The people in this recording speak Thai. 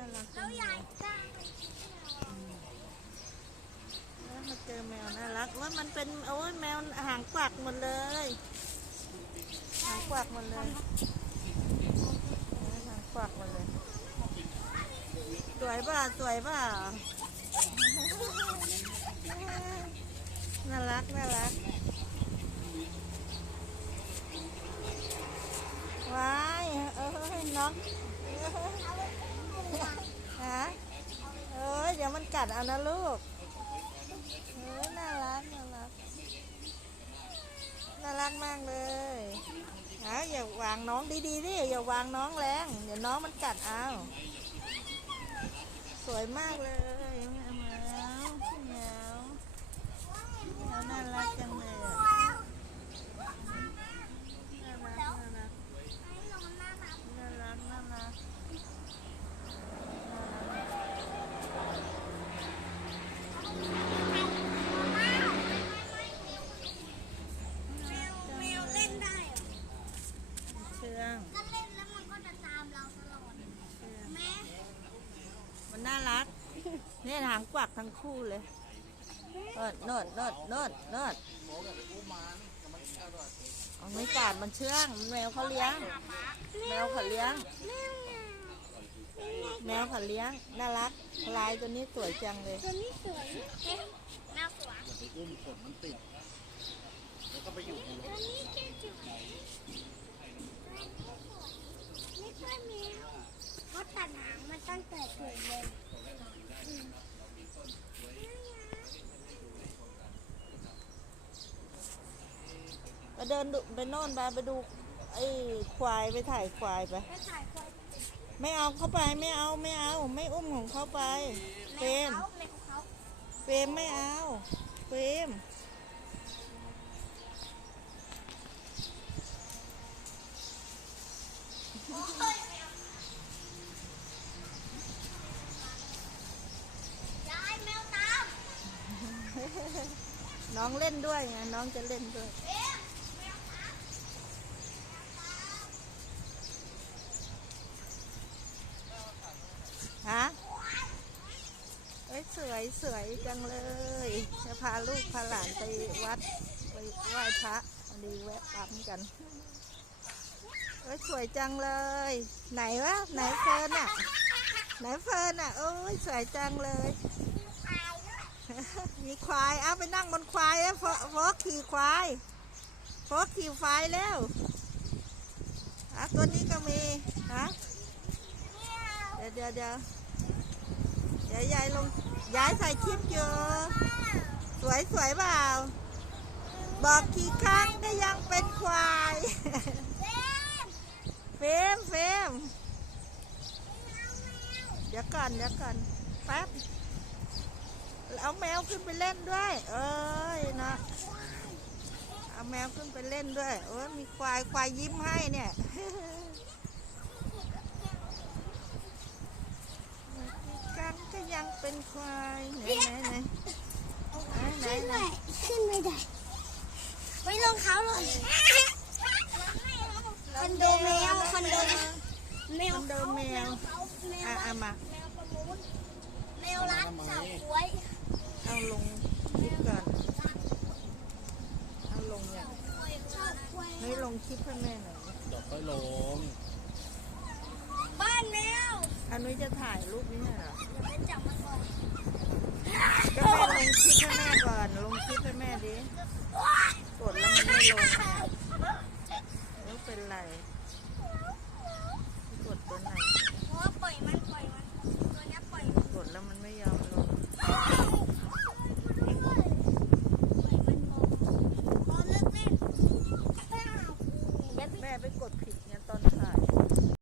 น่ารักจังเลยแล้วมาเจอแมวน่ารักว่ามันเป็นโอ้ยแมวหางกวักหมดเลยหางกวักหมดเลยหางกวักหมดเลยสวยป่ะสวยป่ะน่ารักน่ารักว้ายเอ้ยน้อง ฮะเอ้ยเดี๋ยวมันกัดเอานะลูกเอ้ยน่ารัก น่ารัก น่ารักมากเลยฮะอย่าวางน้องดีๆดิอย่าวางน้องแรง เดี๋ยวน้องมันกัดเอาสวยมากเลยแมวแมวแมวแมวน่ารักจังเลยอะน่ารักน่ารัก น่ารักน่ารัก แมวเล่นได้เหรอ เชื่อง ก็เล่นแล้วมันก็จะตามเราตลอด เชื่อง แม่ มันน่ารัก เนี่ยหางกวักทั้งคู่เลยเนิดเนิดเนิดเนิดเนิดเอาไม่กัดมันเชื่องแมวเขาเลี้ยง แมวเขาเลี้ยง แมวเขาเลี้ยง น่ารักลายตัวนี้สวยจังเลยตัวนี้สวยแมวสวยอุ้มขนมันติด แล้วก็ไปอยู่ในร ตัว ถ นี้แค่สวยไม่ใช่แมวเขาตัดหางมันตั้งแต่เกิดเลยอืม ไป เดินดูไปโน่นไปไปดูไอ้ควายไปถ่ายควายไป ไปถ่ายคนไม่เอาเข้าไปไม่เอาไม่เอา ไม่อุ้มของเขาไปเฟรแม่มเขาแม่เขาเฟรมไม่เอาเฟรมยายแมวตามน้องเล่นด้วยไงน้องจะเล่นด้วย เอ๊ะแมวตาม ฮะเอ้ย สวยสวยจังเลย จะพาลูกพาหลานไปวัดไปไหว้พระพอดีแวะปั๊มกันเอ้ยสวยจังเลย ไหนวะไหนเฟิร์นอะไหนเฟิร์นอะโอ้ยสวยจังเลย มีควายเอาไปนั่งบนควายแล้วโฟโฟกขี่ควายโฟกขี่ควายแล้วอะตัวนี้ก็มีฮะเดี๋ยวเดี๋ยวเดี๋ยวเดี๋ยวยายลง ยายใส่คลิปอยู่ สวยสวยเปล่า บอกกี่ครั้งก็ยังเป็นควายเอ๊ะเฟมเฟมเดี๋ยวก่อนเดี๋ยวก่อนแป๊บเอาแมวขึ้นไปเล่นด้วย เอ้ยนะเอาแมวขึ้นไปเล่นด้วยโอ้ยมีควายควายยิ้มให้เนี่ย กันก็ยัง เป็นควายไหนไหนไหนไหนไหนขึ้นไม่ได้ไม่ลงเขาเลยคอนโดแมวคอนโดแมวคอนโดแมวแมวอะเอามาแมวประมูลแมวร้านเฉาก๊วยเอาลงคลิปก่อนเอาลงอย่างเฉาก๊วยไม่ลงคลิปให้แม่หน่อยเดี๋ยวค่อยลงบ้านแมว อันนี้จะถ่ายรูปนี่เหรอก็แม่ลงคิปให้แม่ก่อน ลงคิปให้แม่ดิ กดแล้วมันไม่ลงอ่เป็นไร กดตัวไหน ปล่อยมันปล่อยมัน ตัวนี้ปล่อย กดแล้วมันไม่ยอมลง